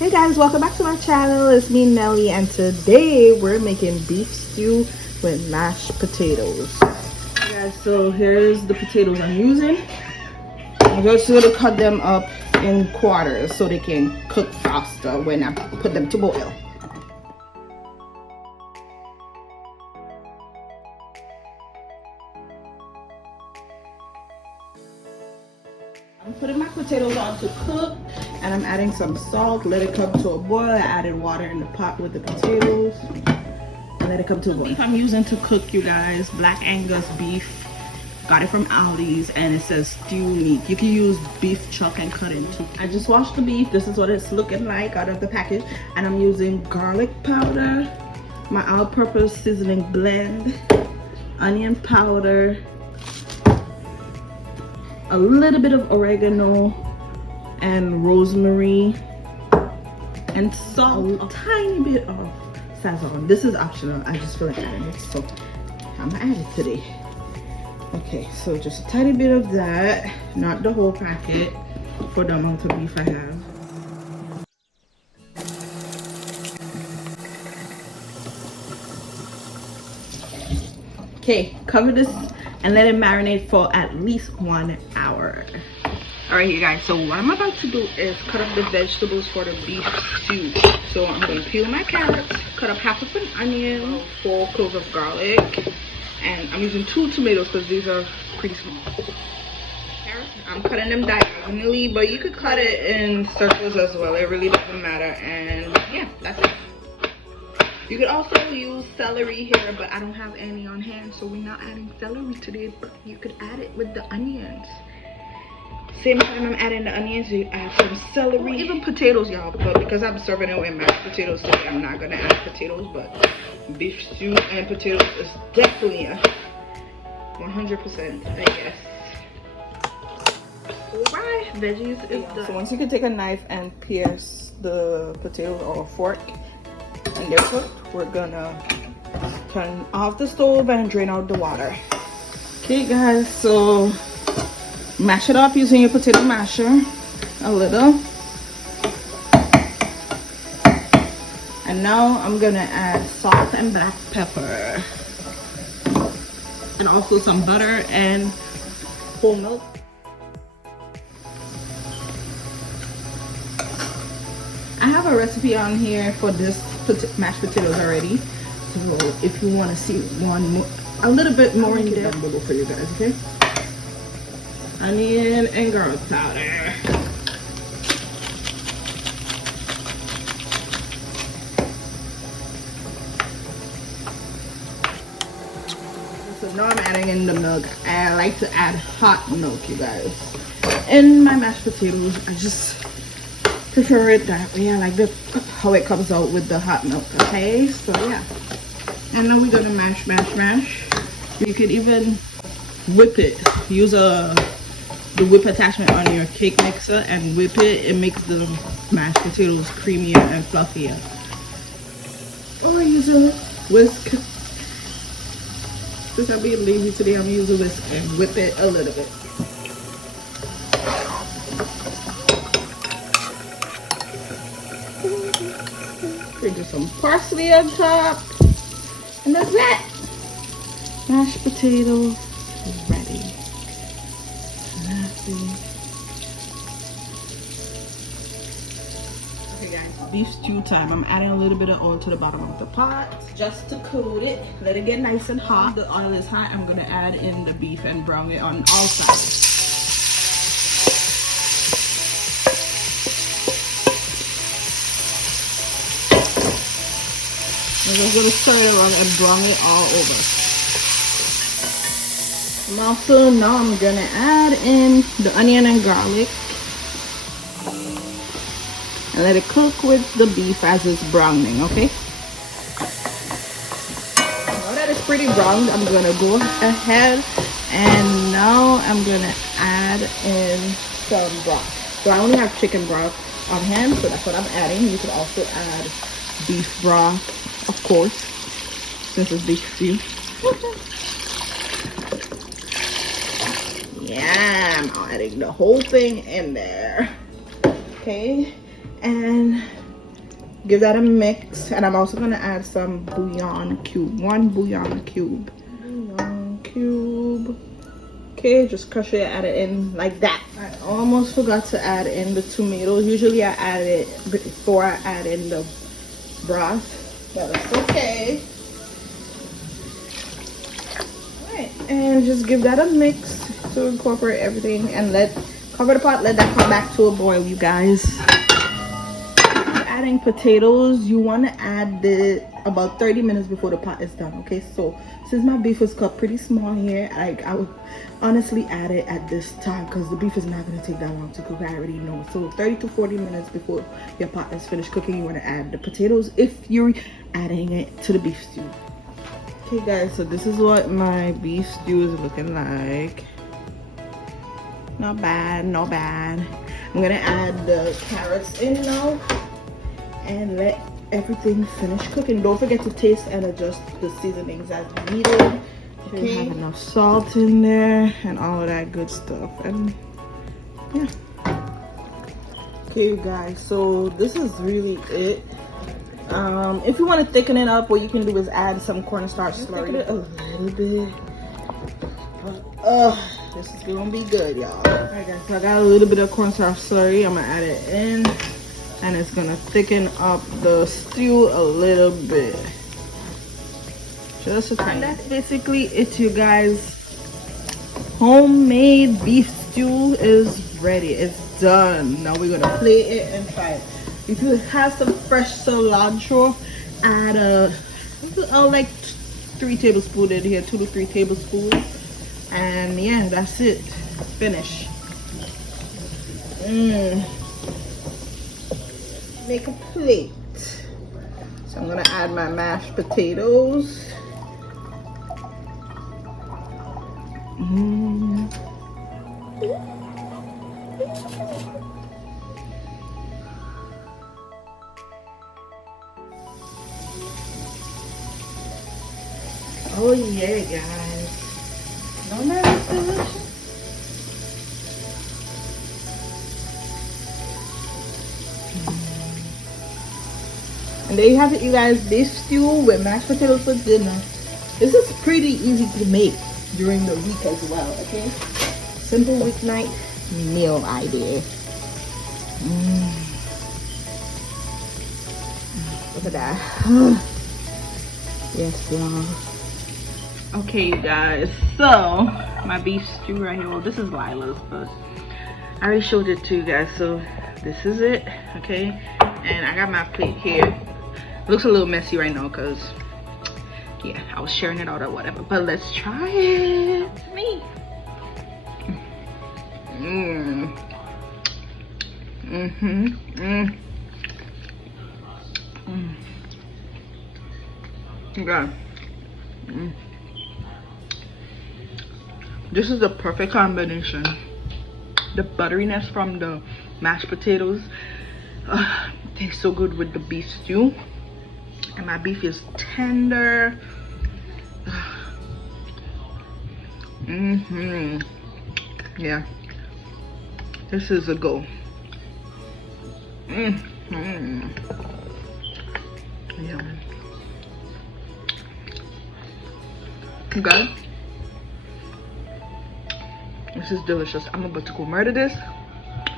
Hey guys, welcome back to my channel. It's me, Nelly, and today we're making beef stew with mashed potatoes. Hey guys, so here's the potatoes I'm using. I'm just going to cut them up in quarters so they can cook faster when I put them to boil. I'm putting my potatoes on to cook, and I'm adding some salt. Let it come to a boil. I added water in the pot with the potatoes and let it come to a boil. Beef I'm using to cook, you guys, Black Angus beef. Got it from Aldi's and it says stew meat. You can use beef chuck and cut into. I just washed the beef. This is what it's looking like out of the package, and I'm using garlic powder, my all-purpose seasoning blend, onion powder, a little bit of oregano and rosemary, and salt, a tiny bit of Sazon. This is optional. I just feel like adding it, so I'm gonna add it today. Okay, so just a tiny bit of that, not the whole packet for the amount of beef I have. Okay, cover this and let it marinate for at least 1 hour. All right, you guys, so what I'm about to do is cut up the vegetables for the beef stew. So I'm gonna peel my carrots, cut up half of an onion, 4 cloves of garlic, and I'm using 2 tomatoes because these are pretty small. Carrots, I'm cutting them diagonally, but you could cut it in circles as well. It really doesn't matter. And yeah, that's it. You could also use celery here, but I don't have any on hand, so we're not adding celery today, but you could add it with the onions. Same time I'm adding the onions, you add some celery, even potatoes, y'all, but because I'm serving it with mashed potatoes today, I'm not gonna add potatoes, but beef stew and potatoes is definitely a 100%, I guess. Alright, veggies is done. So once you can take a knife and pierce the potatoes or a fork, and they're cooked, we're gonna turn off the stove and drain out the water. Okay guys, so mash it up using your potato masher a little. And now I'm gonna add salt and black pepper, and also some butter and whole milk. I have a recipe on here for this mashed potatoes already, so if you want to see one more, a little bit more in depth, down below for you guys. Okay, onion and garlic powder. So now I'm adding in the milk. I like to add hot milk, you guys, in my mashed potatoes. I just prefer it that way. I like how it comes out with the hot milk. Okay, so yeah, and now we're gonna mash. You could even whip it. Use the whip attachment on your cake mixer and whip it. It makes the mashed potatoes creamier and fluffier. Or use a whisk. Since I'm being lazy today, I'm using a whisk and whip it a little bit. Sprinkle some parsley on top, and that's it. Mashed potatoes is ready. Okay guys, beef stew time. I'm adding a little bit of oil to the bottom of the pot just to coat it. Let it get nice and hot. The oil is hot. I'm gonna add in the beef and brown it on all sides. I'm just going to stir it around and brown it all over. Now I'm going to add in the onion and garlic and let it cook with the beef as it's browning, okay? Now that it's pretty browned, I'm going to go ahead and now I'm going to add in some broth. So I only have chicken broth on hand, so that's what I'm adding. You could also add beef broth, of course, since it's beef stew. Yeah, I'm adding the whole thing in there. Okay, and Give that a mix, and I'm also gonna add some bouillon cube. 1 bouillon cube. Bouillon cube. Okay, just crush it, add it in like that. I almost forgot to add in the tomatoes. Usually I add it before I add in the broth, but it's okay. Alright, and just give that a mix to incorporate everything, and cover the pot, let that come back to a boil, you guys. Adding potatoes, you want to add about 30 minutes before the pot is done. Okay, so since my beef was cut pretty small here, I would honestly add it at this time because the beef is not going to take that long to cook. I already know. So 30 to 40 minutes before your pot is finished cooking, you want to add the potatoes if you're adding it to the beef stew. Okay guys, so this is what my beef stew is looking like. Not bad, not bad. I'm gonna add the carrots in now and let everything finish cooking. Don't forget to taste and adjust the seasonings as needed. Okay, have enough salt in there and all of that good stuff. And yeah, okay you guys, so this is really it. If you want to thicken it up, what you can do is add some cornstarch slurry. Thicken it a little bit, but this is gonna be good, y'all. All right guys, so I got a little bit of cornstarch slurry. I'm gonna add it in, and it's gonna thicken up the stew a little bit, just a tiny. And that's basically it, you guys. Homemade beef stew is ready. It's done. Now we're gonna plate it and try it. If you have some fresh cilantro, add like 3 tablespoons in here, 2 to 3 tablespoons, and yeah, that's it. Finish. Make a plate. So I'm gonna add my mashed potatoes. Oh yeah, guys. Don't that look delicious? And there you have it, you guys. Beef stew with mashed potatoes for dinner. This is pretty easy to make during the week as well, okay? Simple weeknight meal idea. Look at that. Yes, y'all. Okay, you guys, so my beef stew right here. Well, this is Lila's, but I already showed it to you guys, so this is it. Okay, and I got my plate here. It looks a little messy right now because yeah, I was sharing it out or whatever, but let's try it. Me. Okay. This is the perfect combination. The butteriness from the mashed potatoes tastes so good with the beef stew, and my beef is tender. Yeah, this is a go. Yeah. Okay, this is delicious. I'm about to go murder this,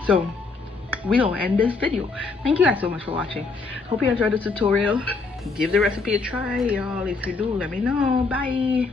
so we'll end this video. Thank you guys so much for watching. Hope you enjoyed the tutorial. Give the recipe a try, y'all. If you do, let me know. Bye.